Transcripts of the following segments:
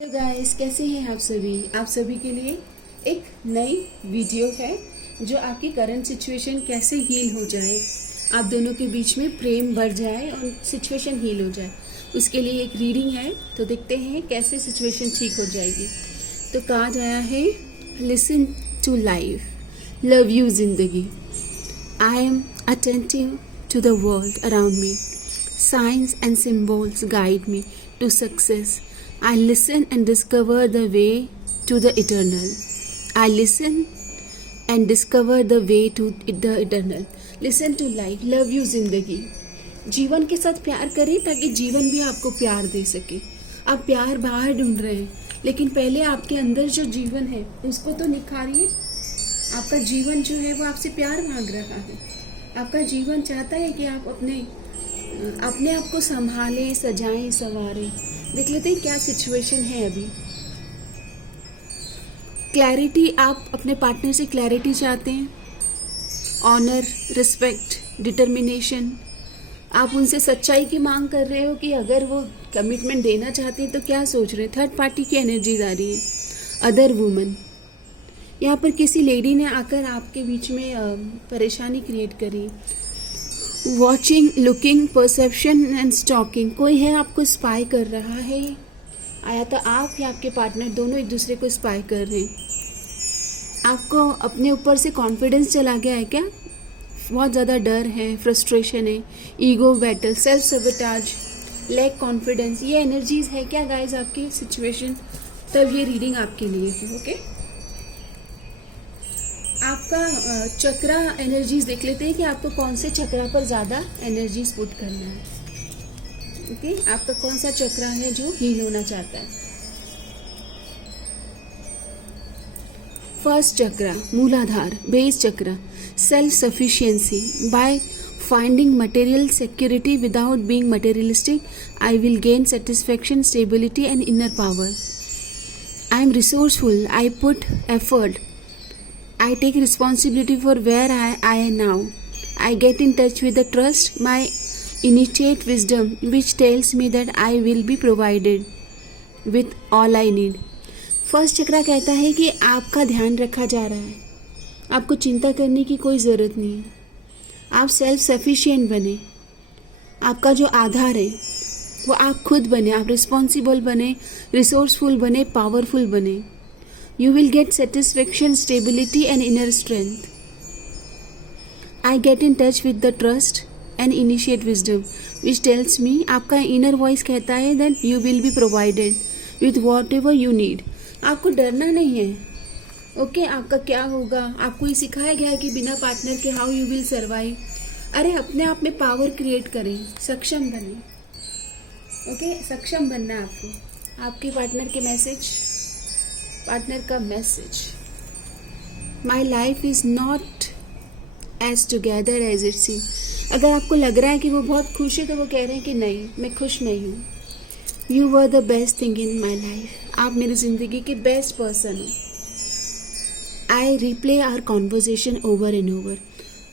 तो गाइस, कैसे हैं आप सभी। आप सभी के लिए एक नई वीडियो है जो आपकी करंट सिचुएशन कैसे हील हो जाए, आप दोनों के बीच में प्रेम बढ़ जाए और सिचुएशन हील हो जाए, उसके लिए एक रीडिंग है। तो देखते हैं कैसे सिचुएशन ठीक हो जाएगी। तो कार्ड आया है listen to life, love you जिंदगी। I am attentive to the world around me, science and symbols guide me to success. I listen and discover the way to the eternal. I listen and discover the way to the eternal. Listen to life. Love you जिंदगी। जीवन के साथ प्यार करें ताकि जीवन भी आपको प्यार दे सके। आप प्यार बाहर ढूंढ रहे हैं, लेकिन पहले आपके अंदर जो जीवन है उसको तो निखारिए। आपका जीवन जो है वो आपसे प्यार मांग रहा है। आपका जीवन चाहता है कि आप अपने आप को संभालें, सजाएं, संवारें। देख लेते हैं क्या सिचुएशन है अभी। क्लैरिटी, आप अपने पार्टनर से क्लैरिटी चाहते हैं, ऑनर, रिस्पेक्ट, डिटर्मिनेशन। आप उनसे सच्चाई की मांग कर रहे हो कि अगर वो कमिटमेंट देना चाहते हैं तो क्या सोच रहे हैं। थर्ड पार्टी की एनर्जीज आ रही है, अदर वुमन। यहाँ पर किसी लेडी ने आकर आपके बीच में परेशानी क्रिएट करी। Watching, looking, perception and stalking. कोई है आपको स्पाई कर रहा है। आया था आप या आपके पार्टनर, दोनों एक दूसरे को स्पाई कर रहे हैं। आपको अपने ऊपर से कॉन्फिडेंस चला गया है क्या? बहुत ज़्यादा डर है, फ्रस्ट्रेशन है, ego battle, self sabotage, lack confidence. ये एनर्जीज है क्या गाइज आपकी सिचुएशन? तब ये रीडिंग आपके लिए है। ओके, आपका चक्रा एनर्जीज देख लेते हैं कि आपको कौन से चक्रा पर ज़्यादा एनर्जीज पुट करना है। ओके, आपका कौन सा चक्रा है जो हील होना चाहता है। फर्स्ट चक्रा, मूलाधार, base chakra, self sufficiency. By finding material security without being materialistic, I will gain satisfaction, stability and inner power. I am resourceful, I put effort, I take responsibility for where I am now. I get in touch with the trust, my innate wisdom, which tells me that I will be provided with all I need. First chakra कहता है कि आपका ध्यान रखा जा रहा है, आपको चिंता करने की कोई ज़रूरत नहीं है। आप सेल्फ सफिशिएंट बने, आपका जो आधार है वो आप खुद बने, आप रिस्पॉन्सिबल बने, रिसोर्सफुल बने, पावरफुल बने। You will get satisfaction, stability and inner strength. I get in touch with the trust and initiate wisdom, which tells me, आपका inner voice कहता है that you will be provided with whatever you need. आपको डरना नहीं है। Okay, आपका क्या होगा, आपको ये सिखाया गया है कि बिना पार्टनर के हाउ यू विल सर्वाइव। अरे अपने आप में पावर क्रिएट करें, सक्षम बने। ओके, सक्षम बनना है आपको। आपके पार्टनर के मैसेज, पार्टनर का message, my life is not as together as it seem. अगर आपको लग रहा है कि वो बहुत खुश है तो वो कह रहे हैं कि नहीं, मैं खुश नहीं हूँ। You were the best thing in my life, आप मेरी जिंदगी के बेस्ट पर्सन हो। I replay our conversation over and over.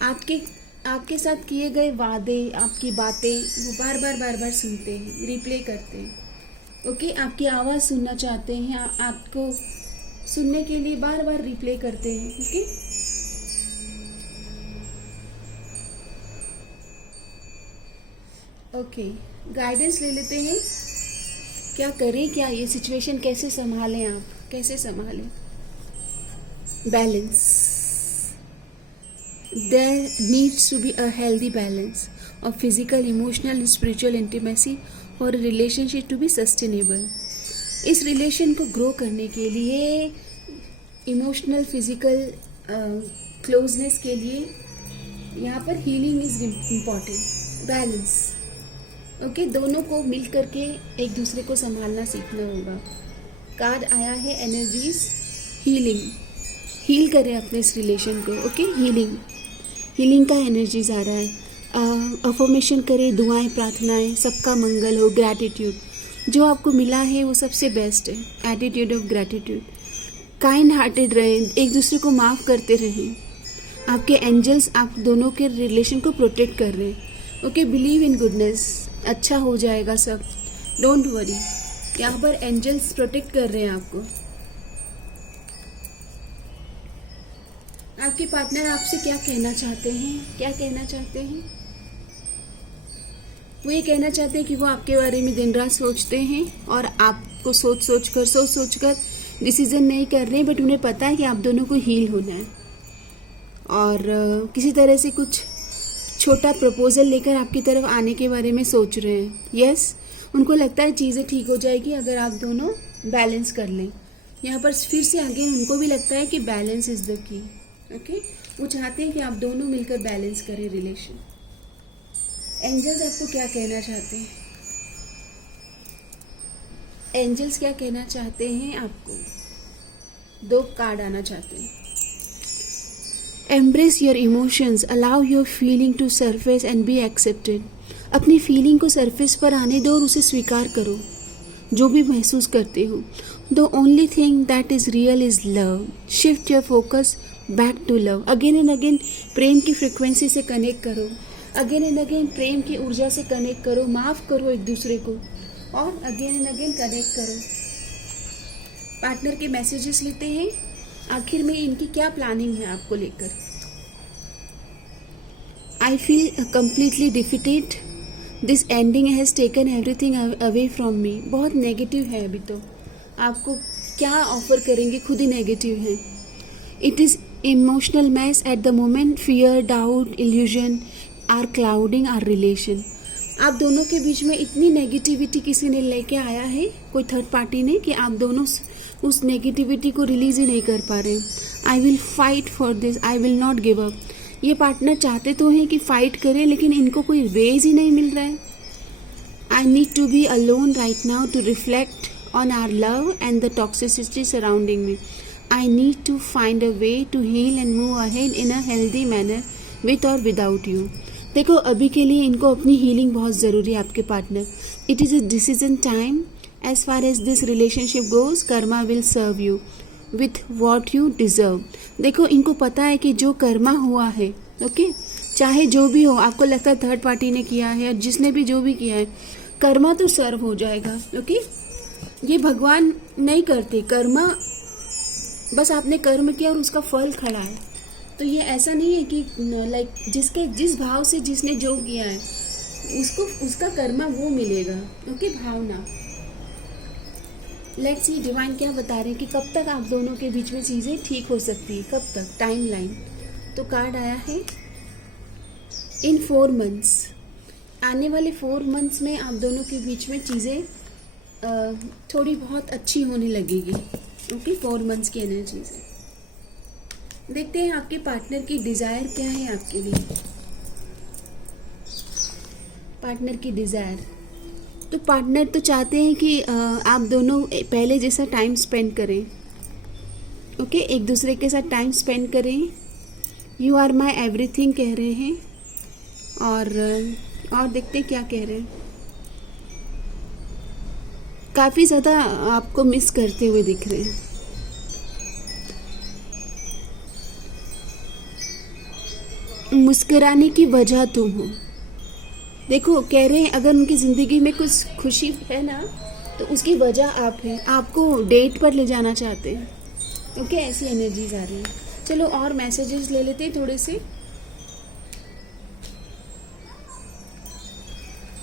आपके साथ किए गए वादे, आपकी बातें वो बार बार सुनते हैं, रिप्ले करते हैं। ओके, आपकी आवाज़ सुनना चाहते हैं, आपको सुनने के लिए बार बार रिप्ले करते हैं। ओके, ओके, गाइडेंस ले लेते हैं। क्या करें, क्या ये सिचुएशन कैसे संभालें, आप कैसे संभालें। Balance, there needs to be a healthy balance of physical, emotional, spiritual intimacy और रिलेशनशिप टू बी सस्टेनेबल। इस रिलेशन को ग्रो करने के लिए, इमोशनल, फिजिकल क्लोजनेस के लिए यहाँ पर healing is important. Balance, okay, दोनों को मिल करके एक दूसरे को संभालना सीखना होगा। कार्ड आया है एनर्जीज, हीलिंग। हील करें अपने इस रिलेशन को। ओके, हीलिंग का एनर्जीज आ रहा है। अफर्मेशन करें, दुआएं, प्रार्थनाएं, सबका मंगल हो, ग्रैटिट्यूड। जो आपको मिला है वो सबसे बेस्ट है। Attitude of gratitude. Kind hearted रहें, एक दूसरे को माफ़ करते रहें। आपके एंजल्स आप दोनों के रिलेशन को प्रोटेक्ट कर रहे हैं। ओके, बिलीव इन गुडनेस, अच्छा हो जाएगा सब, डोंट वरी। यहाँ पर एंजल्स प्रोटेक्ट कर रहे हैं आपको। आपके पार्टनर आपसे क्या कहना चाहते हैं, क्या कहना चाहते हैं? वो ये कहना चाहते हैं कि वो आपके बारे में दिन रात सोचते हैं और आपको सोच सोच कर डिसीजन नहीं कर रहे हैं, बट उन्हें पता है कि आप दोनों को हील होना है और किसी तरह से कुछ छोटा प्रपोजल लेकर आपकी तरफ आने के बारे में सोच रहे हैं। यस, उनको लगता है चीज़ें ठीक हो जाएगी अगर आप दोनों बैलेंस कर लें। यहाँ पर फिर से आगे उनको भी लगता है कि balance is the key. Okay, वो चाहते हैं कि आप दोनों मिलकर बैलेंस करें रिलेशन। एंजल्स आपको क्या कहना चाहते हैं? एंजल्स क्या कहना चाहते हैं आपको? 2 कार्ड आना चाहते हैं। Embrace your emotions, allow your feeling to surface and be accepted. अपनी फीलिंग को सरफेस पर आने दो और उसे स्वीकार करो, जो भी महसूस करते हो। The only thing that is real is love. Shift your focus back to love. Again and again प्रेम की फ्रिक्वेंसी से कनेक्ट करो, अगेन एंड अगेन प्रेम की ऊर्जा से कनेक्ट करो, माफ करो एक दूसरे को और अगेन एंड अगेन कनेक्ट करो। पार्टनर के मैसेजेस लेते हैं, आखिर में इनकी क्या प्लानिंग है आपको लेकर। I feel completely defeated, this ending has taken everything away from me. बहुत नेगेटिव है अभी तो, आपको क्या ऑफर करेंगे खुद ही नेगेटिव है। It is emotional mess at the moment, fear, doubt, illusion are clouding our relation. आप दोनों के बीच में इतनी नेगेटिविटी किसी ने लेके आया है, कोई थर्ड पार्टी ने, कि आप दोनों उस नेगेटिविटी को रिलीज ही नहीं कर पा रहे। I will fight for this, I will not give up. ये पार्टनर चाहते तो हैं कि फाइट करें, लेकिन इनको कोई वेज ही नहीं मिल रहा है। I need to be alone right now to reflect on our love and the toxicity surrounding me. I need to find a way to heal and move ahead in a healthy manner with और without you. देखो, अभी के लिए इनको अपनी healing बहुत ज़रूरी है आपके partner. It is a decision time. As far as this relationship goes, karma will serve you with what you deserve. देखो, इनको पता है कि जो कर्मा हुआ है, ओके, चाहे जो भी हो, आपको लगता है थर्ड पार्टी ने किया है या जिसने भी जो भी किया है, कर्मा तो सर्व हो जाएगा। ओके, ये भगवान नहीं करते कर्मा, बस आपने कर्म किया और उसका फल खड़ा है। तो ये ऐसा नहीं है कि लाइक जिस भाव से जिसने जो किया है उसको उसका कर्मा वो मिलेगा। Okay, Bhavna. Let's see divine क्या बता रहे हैं कि कब तक आप दोनों के बीच में चीज़ें ठीक हो सकती है, कब तक, टाइम लाइन। तो कार्ड आया है इन 4 मंथ्स। आने वाले 4 मंथ्स में आप दोनों के बीच में चीज़ें थोड़ी बहुत अच्छी होने लगेगी। ओके, 4 मंथ्स की एनर्जी से देखते हैं आपके पार्टनर की डिज़ायर क्या है आपके लिए। पार्टनर की डिज़ायर, तो पार्टनर तो चाहते हैं कि आप दोनों पहले जैसा टाइम स्पेंड करें। ओके, एक दूसरे के साथ टाइम स्पेंड करें। यू आर माई एवरीथिंग कह रहे हैं और देखते हैं क्या कह रहे हैं। काफ़ी ज़्यादा आपको मिस करते हुए दिख रहे हैं। मुस्कुराने की वजह तुम हो। देखो, कह रहे हैं अगर उनकी ज़िंदगी में कुछ खुशी है ना, तो उसकी वजह आप हैं। आपको डेट पर ले जाना चाहते हैं। ओके, ऐसी एनर्जीज आ रही हैं। चलो और मैसेजेस ले लेते हैं थोड़े से।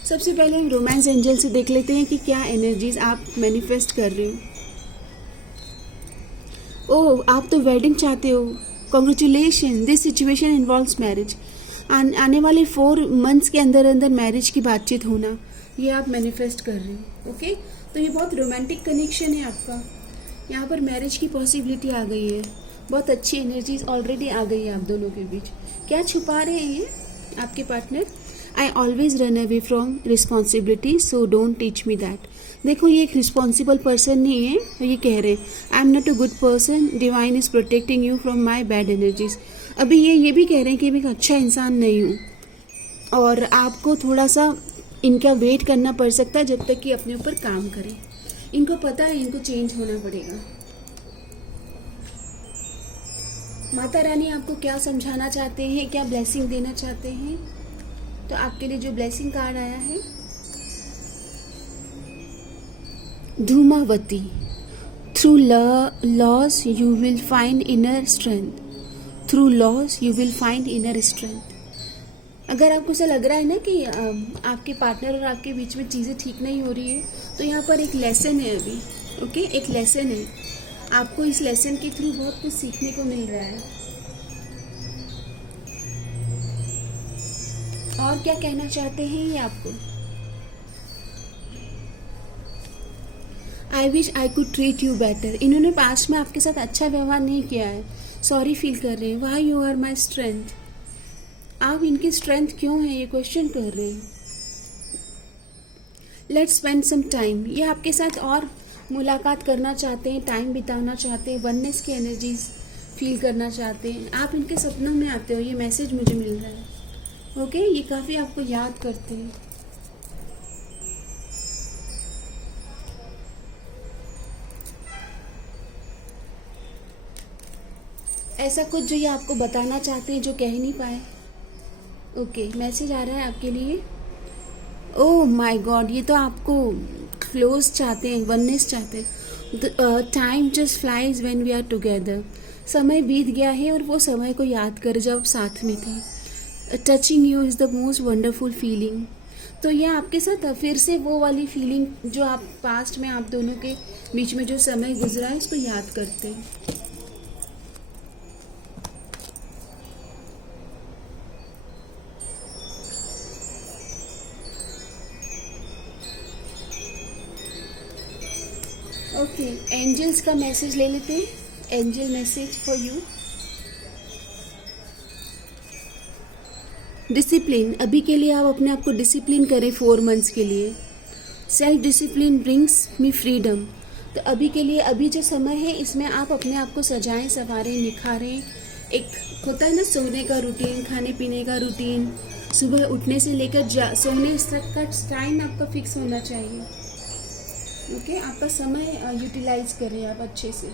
सबसे पहले हम रोमांस एंजल से देख लेते हैं कि क्या एनर्जीज आप मैनिफेस्ट कर रहे हो। ओह, आप तो वेडिंग चाहते हो। Congratulation, this situation involves marriage. आने वाले 4 मंथ्स के अंदर अंदर मैरिज की बातचीत होना, ये आप मैनिफेस्ट कर रहे हो। ओके, तो ये बहुत रोमांटिक कनेक्शन है आपका। यहाँ पर मैरिज की पॉसिबिलिटी आ गई है। बहुत अच्छी एनर्जीज ऑलरेडी आ गई है आप दोनों के बीच। क्या छुपा रहे हैं ये आपके partner? I always run away from responsibility, so don't teach me that. देखो, ये एक रिस्पॉन्सिबल पर्सन नहीं है। ये कह रहे हैं I am not a good person, divine is protecting you from my bad energies. अभी ये भी कह रहे हैं कि मैं एक अच्छा इंसान नहीं हूँ और आपको थोड़ा सा इनका वेट करना पड़ सकता है जब तक कि अपने ऊपर काम करें। इनको पता है इनको चेंज होना पड़ेगा। माता रानी आपको क्या समझाना चाहते हैं, क्या ब्लेसिंग देना चाहते हैं? तो आपके लिए जो ब्लेसिंग कार्ड आया है, Dhumavati, through loss you will find inner strength. Through loss you will find inner strength. अगर आपको ऐसा लग रहा है ना कि आपके पार्टनर और आपके बीच में चीज़ें ठीक नहीं हो रही है, तो यहाँ पर एक लेसन है अभी, ओके, एक लेसन है. आपको इस लेसन के थ्रू बहुत कुछ सीखने को मिल रहा है. और क्या कहना चाहते हैं ये आपको? I wish I could treat you better. इन्होंने पास्ट में आपके साथ अच्छा व्यवहार नहीं किया है, सॉरी फील कर रहे हैं. Why you are my strength. आप इनकी स्ट्रेंथ क्यों है ये क्वेश्चन कर रहे हैं. Let's spend some time. ये आपके साथ और मुलाकात करना चाहते हैं, टाइम बिताना चाहते हैं, वननेस की एनर्जीज फील करना चाहते हैं. आप इनके सपनों में आते हो, ये मैसेज मुझे मिल रहा है. ओके, ये काफ़ी आपको याद करते हैं. ऐसा कुछ जो ये आपको बताना चाहते हैं जो कह नहीं पाए. ओके, मैसेज आ रहा है आपके लिए. ओह माय गॉड, ये तो आपको क्लोज चाहते हैं, वननेस चाहते हैं. Time just flies when we are together. समय बीत गया है और वो समय को याद कर जब आप साथ में थे. Touching you is the most wonderful feeling. तो ये आपके साथ फिर से वो वाली फीलिंग जो आप पास्ट में आप दोनों के बीच में जो समय गुजरा है उसको याद करते हैं. ओके, एंजल्स का मैसेज ले लेते हैं. Angel message for you. Discipline. अभी के लिए आप अपने आप को डिसिप्लिन करें 4 मंथ्स के लिए. Self discipline brings me freedom. तो अभी के लिए, अभी जो समय है इसमें आप अपने आप को सजाएं, संवारें, निखारें. एक होता है ना सोने का रूटीन, खाने पीने का रूटीन, सुबह उठने से लेकर सोने तक का टाइम आपका फिक्स होना चाहिए. ओके, आपका समय यूटिलाइज करें आप अच्छे से.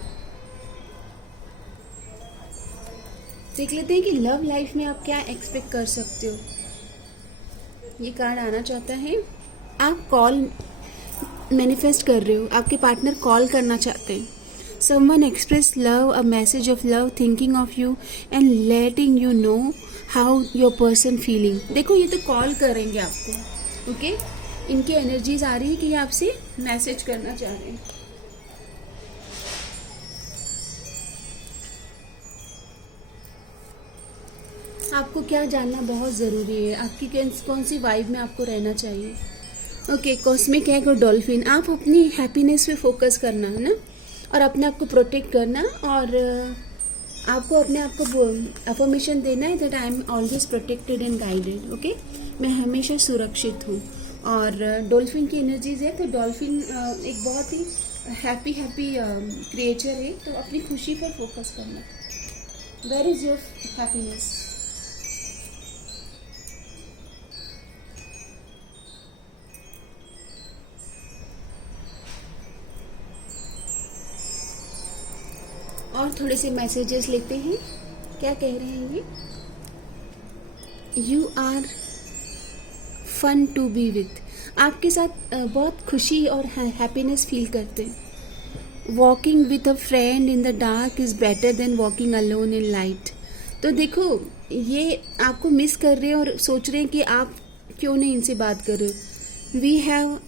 देख लेते हैं कि लव लाइफ में आप क्या एक्सपेक्ट कर सकते हो. ये कार्ड आना चाहता है. आप कॉल मैनिफेस्ट कर रहे हो, आपके पार्टनर कॉल करना चाहते हैं. Someone express love, a message of love, thinking of you and letting you know how your person feeling. देखो, ये तो कॉल करेंगे आपको. ओके, इनकी एनर्जीज आ रही है कि ये आपसे मैसेज करना चाह रहे हैं. आपको क्या जानना बहुत ज़रूरी है, आपकी कौन सी वाइब में आपको रहना चाहिए. ओके, कॉस्मिक एग और डॉल्फिन. आप अपनी हैप्पीनेस पे फोकस करना है ना, और अपने आप को प्रोटेक्ट करना, और आपको अपने आप को अफर्मेशन देना है that I am always protected and guided. Okay, मैं हमेशा सुरक्षित हूँ. और डॉल्फिन की एनर्जीज है, तो डॉल्फिन एक बहुत ही हैप्पी क्रिएचर है. तो अपनी खुशी पर फोकस करना. Where is your happiness. और थोड़े से मैसेजेस लेते हैं, क्या कह रहे हैं ये. You are fun to be with. आपके साथ बहुत खुशी और हैप्पीनेस फील करते हैं. Walking with a friend in the dark is better than walking alone in light. तो देखो, ये आपको मिस कर रहे हैं और सोच रहे हैं कि आप क्यों नहीं इनसे बात कर रहे हो. We have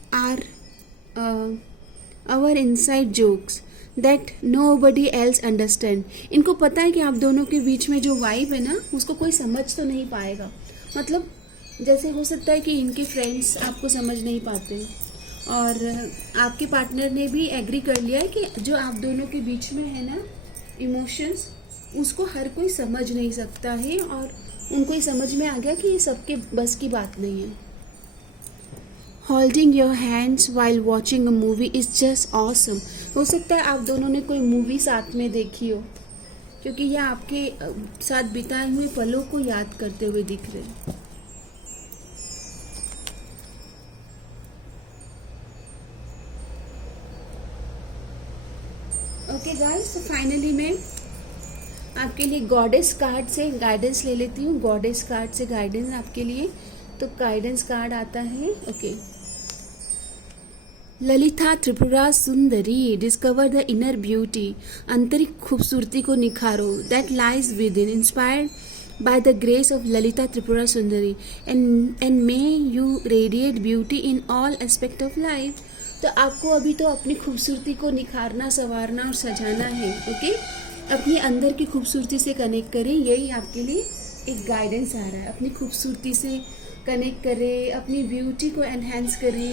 our inside jokes that nobody else understand. इनको पता है कि आप दोनों के बीच में जो वाइब है ना, उसको कोई समझ तो नहीं पाएगा. मतलब जैसे हो सकता है कि इनके फ्रेंड्स आपको समझ नहीं पाते, और आपके पार्टनर ने भी एग्री कर लिया है कि जो आप दोनों के बीच में है ना इमोशंस, उसको हर कोई समझ नहीं सकता है, और उनको ये समझ में आ गया कि ये सबके बस की बात नहीं है. Holding your hands while watching a movie is just awesome. हो सकता है आप दोनों ने कोई मूवी साथ में देखी हो, क्योंकि ये आपके साथ बिताए हुए पलों को याद करते हुए दिख रहे हैं. ओके गाइस, तो फाइनली मैं आपके लिए गॉडेस कार्ड से गाइडेंस ले लेती हूँ. गॉडेस कार्ड से गाइडेंस आपके लिए. तो गाइडेंस कार्ड आता है. Okay, Lalita Tripura Sundari, discover the inner beauty, आंतरिक खूबसूरती को निखारो, that lies within, inspired by the grace of Lalita Tripura Sundari, and may you radiate beauty in all aspect of life. तो आपको अभी तो अपनी खूबसूरती को निखारना, संवारना और सजाना है. ओके, अपनी अंदर की खूबसूरती से कनेक्ट करें. यही आपके लिए एक गाइडेंस आ रहा है. अपनी खूबसूरती से कनेक्ट करें, अपनी ब्यूटी को एनहेंस करें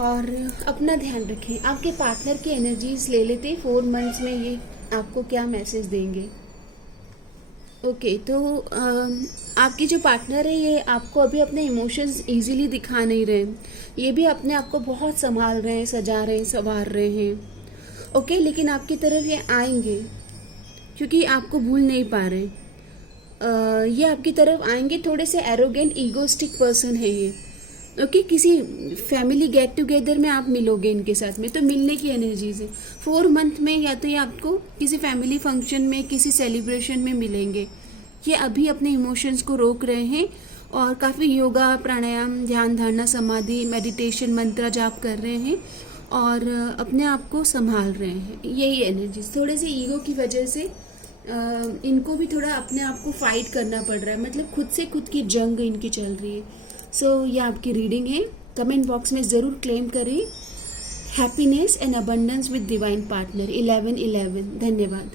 और अपना ध्यान रखें. आपके पार्टनर की एनर्जीज ले लेते 4 मंथ्स में ये आपको क्या मैसेज देंगे. ओके, तो आपके जो पार्टनर है ये आपको अभी अपने इमोशंस इजीली दिखा नहीं रहे. ये भी अपने आप को बहुत संभाल रहे हैं, सजा रहे हैं, संवार रहे हैं. ओके, लेकिन आपकी तरफ ये आएंगे क्योंकि आपको भूल नहीं पा रहे. ये आपकी तरफ आएंगे. थोड़े से एरोगेंट, ईगोस्टिक पर्सन है ये. ओके, किसी फैमिली गेट टुगेदर में आप मिलोगे इनके साथ में, तो मिलने की एनर्जीज है. 4 मंथ में या तो ये आपको किसी फैमिली फंक्शन में, किसी सेलिब्रेशन में मिलेंगे. ये अभी अपने इमोशंस को रोक रहे हैं और काफ़ी योगा, प्राणायाम, ध्यान धारणा, समाधि, मेडिटेशन, मंत्र जाप कर रहे हैं और अपने आप को संभाल रहे हैं. यही एनर्जीज. थोड़े से ईगो की वजह से इनको भी थोड़ा अपने आप को फाइट करना पड़ रहा है. मतलब खुद से खुद की जंग इनकी चल रही है. सो ये आपकी रीडिंग है. कमेंट बॉक्स में ज़रूर क्लेम करें happiness and abundance with divine partner 1111. धन्यवाद.